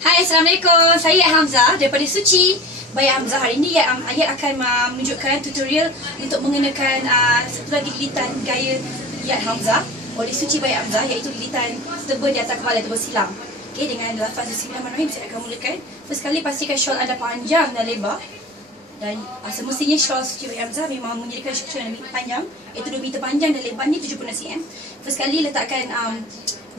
Hai, Assalamualaikum. Saya Hamzah daripada Suci. Baik Hamzah, hari ini Ayat akan menunjukkan tutorial untuk mengenakan satu lagi lilitan gaya Yat Hamzah oleh Suci Baik Hamzah, iaitu lilitan turban di atas kepala, turban silam. Okey, dengan lafaz Bismillahirrahmanirrahim saya akan mulakan. First kali pastikan shawl anda panjang dan lebar. Dan semestinya shawl Suci Baik Hamzah memang menyediakan shawl yang panjang, iaitu 2 meter panjang dan lebarnya 76 cm. First kali letakkan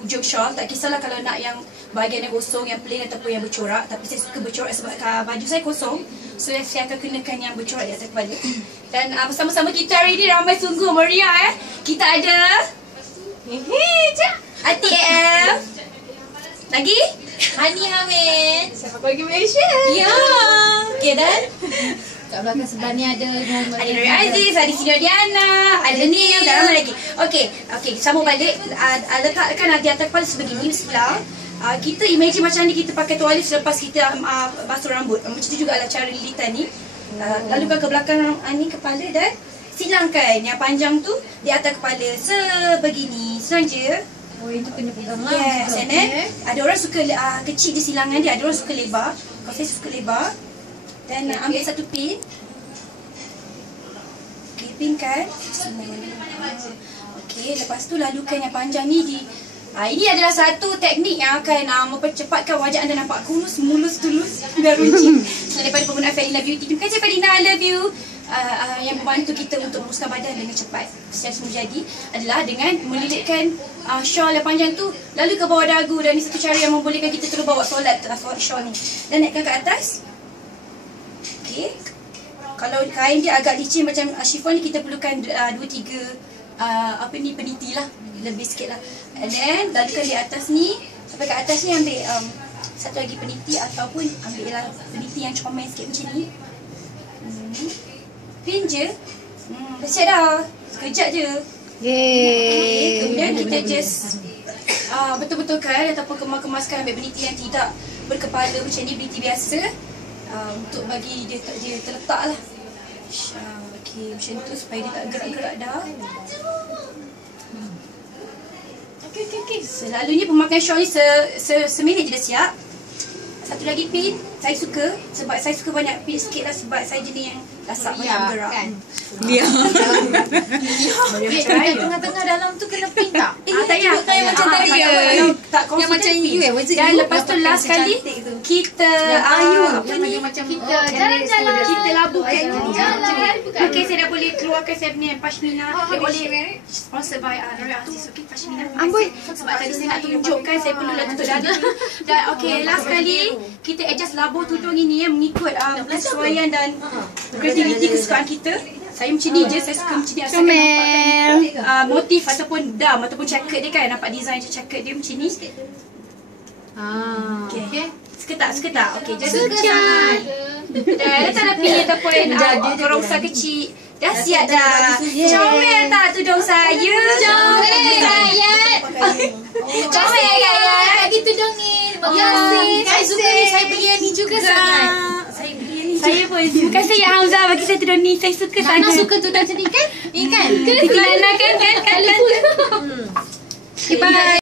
hujung shawl, tak kisahlah kalau nak yang bahagian yang kosong, yang plain ataupun yang bercorak. Tapi saya suka bercorak sebab baju saya kosong, so saya akan kenakan yang bercorak di atas kepala. Dan bersama-sama kita hari ini ramai sungguh meriah. Kita ada Ati AM, lagi Hani Hamid, siapa bagi Malaysia? Ya. Okay, dan kat belakang sebelah ni ada Nuri Aziz, ada Sina Diana, ada Neil dan ramai lagi. Okey, sambung balik. Letakkan di atas kepala sebegini. Bismillah. Kita imagine macam ni, kita pakai tualis selepas kita basuh rambut. Macam tu juga cara lilitan ni. Lalu ke belakang ni kepala dan silangkan yang panjang tu di atas kepala sebegini. Senang je. Oh, itu kena pegang lah. Yes, and then ada orang suka kecil je silangan dia, ada orang suka lebar. Kalau saya suka lebar. Dan ambil satu pin. Okey, pinkan. Okey, lepas tu lalukan yang panjang ni di ini adalah satu teknik yang akan mempercepatkan wajah anda nampak kurus, mulus, tulus dan runcing. Daripada penggunaan Felina Beauty. Terima kasih Felina, I love you. Yang membantu kita untuk menguruskan badan dengan cepat. Secara semula jadi adalah dengan melilitkan shawl yang panjang tu lalu ke bawah dagu, dan ini satu cara yang membolehkan kita terus bawa solat shawl ni. Dan naikkan ke atas. Okey. Kalau kain dia agak licin macam chiffon ni, kita perlukan 2-3 peniti lah, lebih sikit lah. And then lalukan di atas ni, sampai ke atas ni ambil satu lagi peniti, ataupun ambil lah peniti yang comel sikit macam ni. Pin je. Dah siap dah. Sekejap je. Okay, kemudian kita just betul-betulkan ataupun kemas-kemaskan, ambil peniti yang tidak berkepala macam ni, peniti biasa, untuk bagi dia terletak lah. Okay, macam tu supaya dia tak gerak-gerak dah. Okay. Selalunya pemakaian shawl ni seminit je dah siap. Satu lagi pin, saya suka sebab saya suka banyak pin sikit lah, sebab saya jenis yang lasak banyak bergerak kan. Dia tengah-tengah dalam tu kena pin tak? Tak payah. Macam tadi tak yang macam you dan lepas tu last kali kita kita jalan-jalan, kita labuhkan jalan. Okey, saya dah boleh keluarkan saya punya pashmina. Dia boleh sponsor by Nuri Aziz. Okey, pashmina. Amboi. Sebab tadi saya nak tunjukkan saya perlulah tutup dada. Dan okey, last kali kita adjust labuh tudung ini mengikut kesesuaian dan kreativiti kesukaan kita. Saya macam ni je, saya suka macam ni, asalkan nampakkan motif ataupun dam ataupun checkered dia kan, nampak design checkered dia macam ni. Okey. Seketak. Okey, jadi sekejap. Dan tak ada pin ataupun korang usah kecil. Dah siap dah. Comel tak tudung saya? Comel Ayat. Comel Ayat. Bagi tudung ni. Terima kasih. Saya suka ni, saya beli yang ni juga sangat. Saya pun. Terima kasih ya Hamzah bagi saya tudung ni. Saya suka sangat. Nana suka tudung macam ni kan? Ni kan? Kan? Kan? Bye.